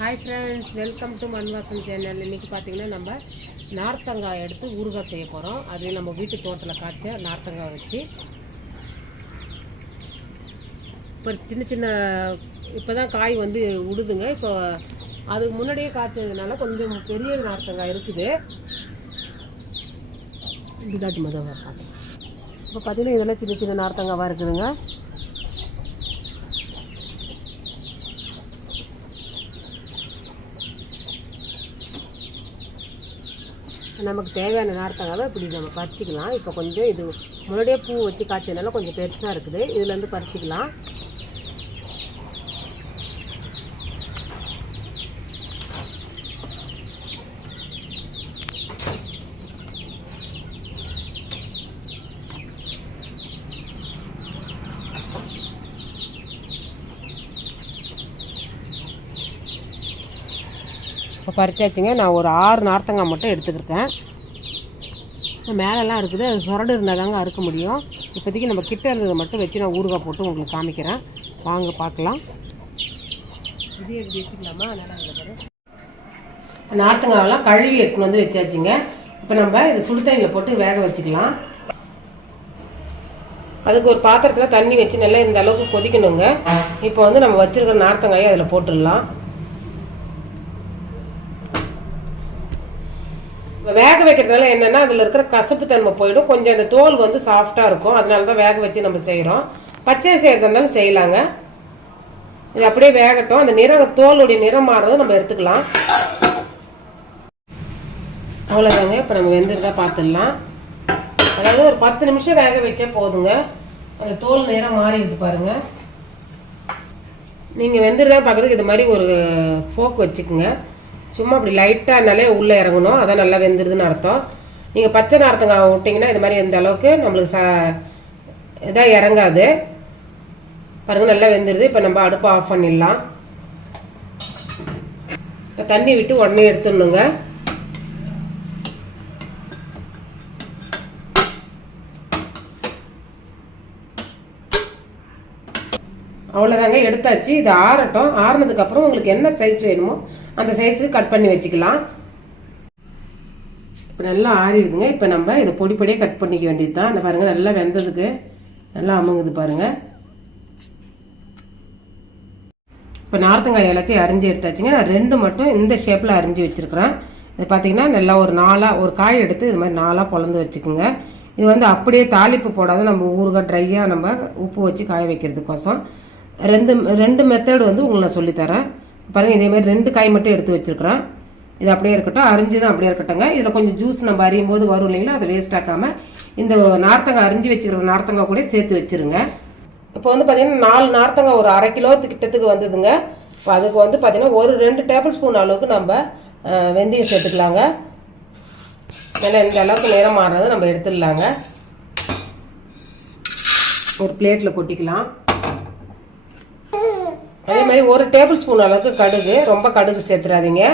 Hi friends welcome to Manvasan channel இன்றைக்கி பார்த்தீங்கன்னா நம்ம நார்த்தங்காய் எடுத்து ஊறுகாய் செய்ய போகிறோம் அது நம்ம வீட்டு தோட்டத்தில் காய்ச்ச நார்த்தங்காய் வச்சு. இப்போ சின்ன சின்ன இப்போ தான் காய் வந்து விடுதுங்க இப்போ அதுக்கு முன்னாடியே காய்ச்சதுனால கொஞ்சம் பெரிய நார்த்தங்காய் இருக்குது. இதுதாட்டி மொதல் இப்போ பார்த்தீங்கன்னா இதெல்லாம் சின்ன சின்ன நார்த்தங்காவாக இருக்குதுங்க. நமக்கு தேவையான நார்த்தங்காவை இப்படி நம்ம பறிச்சிக்கலாம். இப்போ கொஞ்சம் இது முன்னாடியே பூ வச்சு காய்ச்சதுனால கொஞ்சம் பெருசாக இருக்குது. இதுலேருந்து பறிச்சிக்கலாம். இப்போ பறிச்சாச்சுங்க. நான் ஒரு ஆறு நார்த்தங்காய் மட்டும் எடுத்துக்கிருக்கேன் மேலெல்லாம் இருக்குது. அது சுரடு இருந்தால் தாங்க அறுக்க முடியும். இப்போதைக்கு நம்ம கிட்ட இருந்ததை மட்டும் வச்சு நான் ஊறுகாய் போட்டு உங்களுக்கு காமிக்கிறேன். வாங்க பார்க்கலாம். இது வச்சுக்கலாமா நல்லா நார்த்தங்காவெல்லாம் கழுவி எடுத்துன்னு வந்து வச்சாச்சுங்க. இப்போ நம்ம இது சுடுதண்ணியில் போட்டு வேக வச்சுக்கலாம். அதுக்கு ஒரு பாத்திரத்தில் தண்ணி வச்சு நல்லா இந்த அளவுக்கு கொதிக்கணுங்க. இப்போ வந்து நம்ம வச்சுருக்கிற நார்த்தங்காயை அதில் போட்டுடலாம். வேக வைக்கிறதுனால என்னென்னா அதில் இருக்கிற கசப்பு தன்மை போயிடும். கொஞ்சம் அந்த தோல் வந்து சாஃப்டாக இருக்கும். அதனால தான் வேக வச்சு நம்ம செய்கிறோம் பச்சை செய்கிறதா இருந்தாலும் செய்யலாங்க. இது அப்படியே வேகட்டும். அந்த நிற தோலுடைய நிறம் மாறுறது நம்ம எடுத்துக்கலாம். அவ்வளோதாங்க இப்போ நம்ம வெந்துருக்கா பார்த்துடலாம் அதாவது ஒரு பத்து நிமிஷம் வேக வச்சா போதுங்க. அந்த தோல் நிறம் மாறிடுது பாருங்க. நீங்கள் வெந்திருந்தா பார்க்குறதுக்கு இது மாதிரி ஒரு ஃபோக் வச்சுக்கோங்க. சும்மா அப்படி லைட்டாகனாலே உள்ளே இறங்கணும். அதான் நல்லா வெந்துருதுன்னு அர்த்தம். நீங்கள் பச்சை நார்த்தங்காய் விட்டிங்கன்னா இது மாதிரி எந்த அளவுக்கு நம்மளுக்கு ச இதாக இறங்காது. பாருங்கள் நல்லா வெந்துருது. இப்போ நம்ம அடுப்பை ஆஃப் பண்ணிடலாம். இப்போ தண்ணி விட்டு உடனே எடுத்துடணுங்க. அவ்வளோதாங்க எடுத்தாச்சு. இது ஆறட்டும். ஆறுனதுக்கப்புறம் உங்களுக்கு என்ன சைஸ் வேணுமோ அந்த சைஸுக்கு கட் பண்ணி வச்சுக்கலாம். இப்போ நல்லா ஆறிடுதுங்க. இப்போ நம்ம இதை பொடி பொடியாக கட் பண்ணிக்க வேண்டியது தான் இந்த பாருங்கள் நல்லா வெந்ததுக்கு நல்லா அமுங்குது பாருங்கள் இப்போ நார்த்தங்காய் எல்லாத்தையும் அரிஞ்சு எடுத்தாச்சுங்க. நான் ரெண்டு மட்டும் இந்த ஷேப்பில் அரிஞ்சு வச்சுருக்குறேன். இது பார்த்தீங்கன்னா நல்லா ஒரு நாளாக ஒரு காய் எடுத்து இது மாதிரி நாளாக பொழந்து வச்சுக்கோங்க. இது வந்து அப்படியே தாளிப்பு போடாத நம்ம ஊறுகாய் ட்ரையாக நம்ம உப்பு வச்சு காய வைக்கிறதுக்கோசம் ரெண்டு ரெண்டு மெத்தேடு வந்து உங்களுக்கு நான் சொல்லித்தரேன் பாருங்கள் இதேமாதிரி ரெண்டு காய் மட்டும் எடுத்து வச்சுருக்கிறேன். இது அப்படியே இருக்கட்டும். அரிஞ்சு தான் அப்படியே இருக்கட்டும்ங்க. இதில் கொஞ்சம் ஜூஸ் நம்ம அறியும் போது வரும் இல்லைங்களா? அதை வேஸ்ட் ஆக்காமல் இந்த நார்த்தங்காய் அரிஞ்சு வச்சுக்கிற நார்த்தங்காய் கூட சேர்த்து வச்சுருங்க. இப்போ வந்து பார்த்தீங்கன்னா நாலு நார்த்தங்காய் ஒரு அரை கிலோ கிட்டத்துக்கு வந்ததுங்க. இப்போ அதுக்கு வந்து பார்த்திங்கன்னா ஒரு ரெண்டு டேபிள் ஸ்பூன் அளவுக்கு நம்ம வெந்தயம் சேர்த்துக்கலாங்க. ஏன்னா இந்த அளவுக்கு நேரம் மாறுறது நம்ம எடுத்துடலாங்க. ஒரு பிளேட்டில் கொட்டிக்கலாம். அதே மாதிரி ஒரு டேபிள் ஸ்பூன் அளவுக்கு கடுகு ரொம்ப கடுகு சேர்த்துறாதீங்க.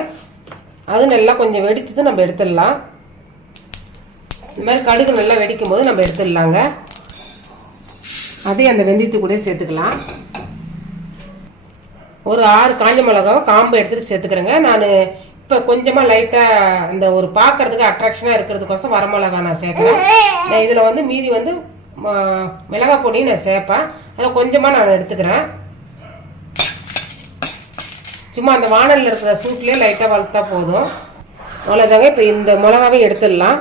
அது நல்லா கொஞ்சம் வெடிச்சது நம்ம எடுத்துடலாம். இந்த மாதிரி கடுகு நல்லா வெடிக்கும் போது நம்ம எடுத்துடலாங்க. அதே அந்த வெந்தயத்து கூட சேர்த்துக்கலாம். ஒரு ஆறு காஞ்ச மிளகாவை காம்பு எடுத்துகிட்டு சேர்த்துக்கிறேங்க. நான் இப்போ கொஞ்சமாக லைட்டாக அந்த ஒரு பார்க்கறதுக்கு அட்ராக்ஷனாக இருக்கிறதுக்கோசம் வரமிளகா நான் சேர்க்குறேன். நான் இதில் வந்து மீதி வந்து மிளகா மிளகாய் பொடியும் நான் சேர்ப்பேன். அதில் கொஞ்சமாக நான் எடுத்துக்கிறேன். சும்மா அந்த வானலில் இருக்கிற சூட்லேயே லைட்டாக வளர்த்தா போதும். அவ்வளோதாங்க இப்போ இந்த மிளகாவையும் எடுத்துடலாம்.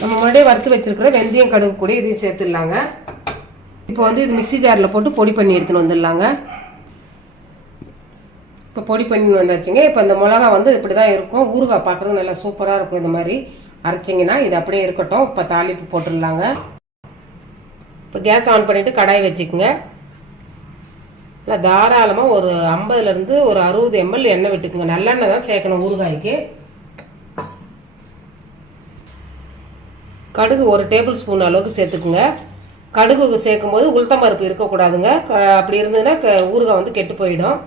நம்ம முன்னாடியே வறுத்து வச்சுருக்கிற வெந்தயம் கடுகு கூட இதையும் சேர்த்துடலாங்க. இப்போ வந்து இது மிக்ஸி ஜாரில் போட்டு பொடி பண்ணி எடுத்துன்னு வந்துடலாங்க. இப்போ பொடி பண்ணி வந்தாச்சுங்க. இப்போ இந்த மிளகா வந்து இப்படி தான் இருக்கும். ஊறுகாய் பார்க்குறது நல்லா சூப்பராக இருக்கும் இந்த மாதிரி. அரைச்சிங்கன்னா இது அப்படியே இருக்கட்டும். இப்போ தாளிப்பு போட்டுடலாங்க. இப்போ கேஸ் ஆன் பண்ணிவிட்டு கடாய் வச்சுக்கோங்க. நல்லா தாராளமாக ஒரு ஐம்பதுலேருந்து ஒரு அறுபது எம்எல் எண்ணெய் விட்டுக்குங்க. நல்லெண்ணெய் தான் சேர்க்கணும் ஊறுகாய்க்கு. கடுகு ஒரு டேபிள் ஸ்பூன் அளவுக்கு சேர்த்துக்குங்க. கடுகு சேர்க்கும் போது உளுத்தம் பருப்பு இருக்கக்கூடாதுங்க. க- அப்படி இருந்ததுன்னா க- ஊறுகாய் வந்து கெட்டு போயிடும்.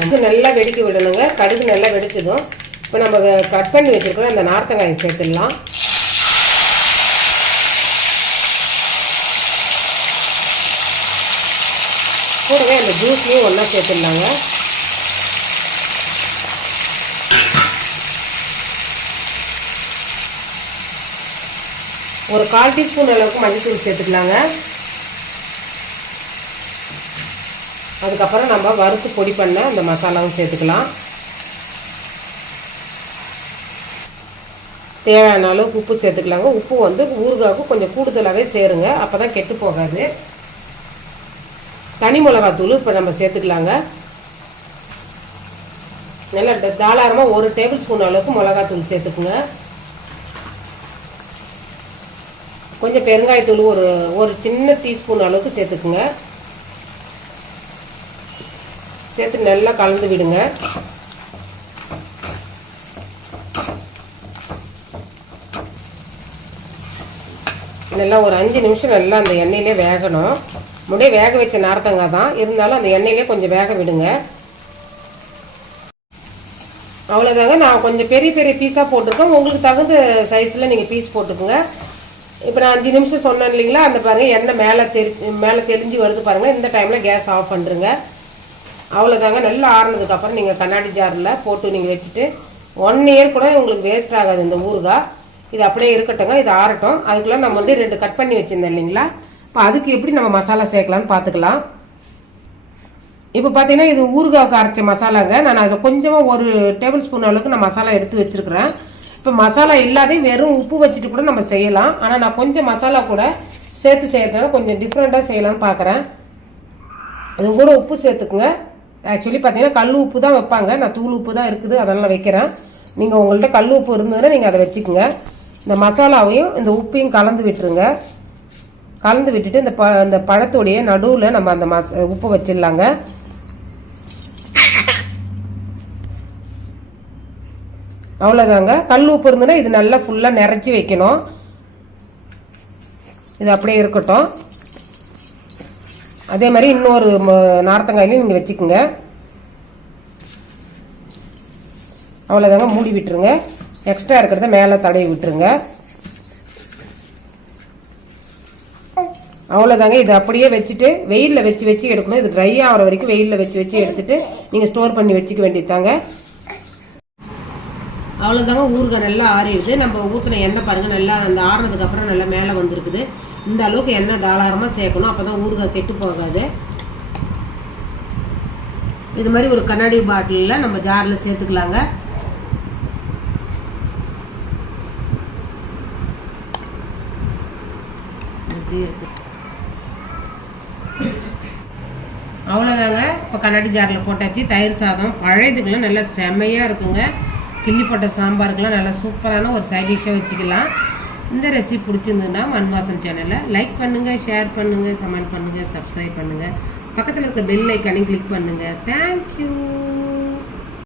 வந்து நல்லா வெடிக்க விடணுங்க. கடுகு நல்லா வெடிச்சிடும். இப்போ நம்ம கட் பண்ணி வச்சுருக்கோம் அந்த நார்த்தங்காயை சேர்த்துடலாம். கூடவே அந்த ஜூஸையும் ஒன்றா சேர்த்துடலாங்க. ஒரு கால் டீஸ்பூன் அளவுக்கு மஞ்சத்தூள் சேர்த்துக்கலாங்க. அதுக்கப்புறம் நம்ம வறுத்து பொடி பண்ண அந்த மசாலாவும் சேர்த்துக்கலாம். தேவையான அளவுக்கு உப்பு சேர்த்துக்கலாங்க. உப்பு வந்து ஊறுகாவுக்கு கொஞ்சம் கூடுதலாகவே சேருங்க. அப்போ தான் கெட்டு போகாது. தனி மிளகாத்தூள் இப்போ நம்ம சேர்த்துக்கலாங்க. நல்லா தாராளமாக ஒரு டேபிள் ஸ்பூன் அளவுக்கு மிளகாத்தூள் சேர்த்துக்குங்க. கொஞ்சம் பெருங்காயத்தூள் ஒரு ஒரு சின்ன டீஸ்பூன் அளவுக்கு சேர்த்துக்குங்க. சேர்த்து நல்லா கலந்து விடுங்க. நல்லா ஒரு அஞ்சு நிமிஷம் நல்லா அந்த எண்ணெயிலே வேகணும். முன்னாடியே வேக வச்ச நார்த்தங்காய் தான். இருந்தாலும் அந்த எண்ணெயிலே கொஞ்சம் வேக விடுங்க. அவ்வளோதாங்க நான் கொஞ்சம் பெரிய பெரிய பீஸாக போட்டிருக்கேன். உங்களுக்கு தகுந்த சைஸில் நீங்கள் பீஸ் போட்டுக்கோங்க. இப்போ நான் அஞ்சு நிமிஷம் சொன்னேன் இல்லைங்களா? அந்த பாருங்கள் எண்ணெய் மேலே தெரி மேலே தெரிஞ்சு வருது பாருங்கள் இந்த டைமில் கேஸ் ஆஃப் பண்ணுறங்க அவ்வளோதாங்க நல்லா ஆறுனதுக்கப்புறம் நீங்கள் கண்ணாடி ஜாரில் போட்டு நீங்கள் வச்சுட்டு ஒன் இயர் கூட உங்களுக்கு வேஸ்ட் ஆகாது இந்த ஊறுகாய். இது அப்படியே இருக்கட்டுங்க இது ஆறட்டும். அதுக்குள்ளே நம்ம வந்து ரெண்டு கட் பண்ணி வச்சுருந்தேன் இல்லைங்களா? இப்போ அதுக்கு எப்படி நம்ம மசாலா சேர்க்கலான்னு பார்த்துக்கலாம் இப்போ பார்த்தீங்கன்னா இது ஊறுகாய்க்கு அரைச்ச மசாலாங்க. நான் அதில் கொஞ்சமாக ஒரு டேபிள் ஸ்பூன் அளவுக்கு நான் மசாலா எடுத்து வச்சுருக்கிறேன். இப்போ மசாலா இல்லாதே வெறும் உப்பு வச்சுட்டு கூட நம்ம செய்யலாம். ஆனால் நான் கொஞ்சம் மசாலா கூட சேர்த்து செய்கிறதுனால கொஞ்சம் டிஃப்ரெண்ட்டாக செய்யலாம்னு பார்க்குறேன் அது கூட உப்பு சேர்த்துக்குங்க. ஆக்சுவலி பார்த்தீங்கன்னா கல் உப்பு தான் வைப்பாங்க. நான் தூள் உப்பு தான் இருக்குது. அதெல்லாம் வைக்கிறேன். நீங்கள் உங்கள்கிட்ட கல் உப்பு இருந்ததுன்னா நீங்கள் அதை வச்சுக்கோங்க. இந்த மசாலாவையும் இந்த உப்பையும் கலந்து விட்டுருங்க. கலந்து விட்டுட்டு இந்த ப இந்த பழத்தோடைய நடுவில் நம்ம அந்த மச உப்பு வச்சிடலாங்க. அவ்வளோதாங்க கல் உப்பு இருந்ததுன்னா இது நல்லா ஃபுல்லாக நிறச்சி வைக்கணும். இது அப்படியே இருக்கட்டும். அதே மாதிரி இன்னொரு நார்த்தங்காயிலையும் நீங்கள் வச்சுக்கோங்க. அவ்வளோதாங்க மூடி விட்டுருங்க. எக்ஸ்ட்ரா இருக்கிறத மேலே தடவி விட்டுருங்க. அவ்வளோதாங்க இது அப்படியே வச்சுட்டு வெயிலில் வச்சு வச்சு எடுக்கணும். இது ட்ரை ஆகிற வரைக்கும் வெயிலில் வச்சு வச்சு எடுத்துட்டு நீங்கள் ஸ்டோர் பண்ணி வச்சுக்க வேண்டியதாங்க அவ்வளோதாங்க ஊறுகாய் நல்லா ஆறிடுது. நம்ம ஊற்றின எண்ணெய் பாருங்கள் நல்லா அந்த ஆறுனதுக்கப்புறம் நல்லா மேலே வந்திருக்குது. இந்த அளவுக்கு எண்ணெய் தாராளமாக சேர்க்கணும். அப்போ தான் ஊறுகாய் கெட்டு போகாது. இது மாதிரி ஒரு கண்ணாடி பாட்டிலில் நம்ம ஜாரில் சேர்த்துக்கலாங்க. அவ்வளோதாங்க இப்போ கண்ணாடி ஜாரில் போட்டாச்சு. தயிர் சாதம். பழையதுக்கெல்லாம் நல்லா செம்மையாக இருக்குங்க. கிள்ளி போட்ட சாம்பாருக்கெல்லாம் நல்லா சூப்பரான ஒரு சைட் டிஷ்ஷாக வச்சுக்கலாம். இந்த ரெசிபி பிடிச்சிருந்ததுன்னா மண்வாசம் சேனலை லைக் பண்ணுங்கள் ஷேர் பண்ணுங்கள் கமெண்ட் பண்ணுங்கள் சப்ஸ்கிரைப் பண்ணுங்கள் பக்கத்தில் இருக்கிற பெல் ஐக்கானையும் கிளிக் பண்ணுங்கள் தேங்க்யூ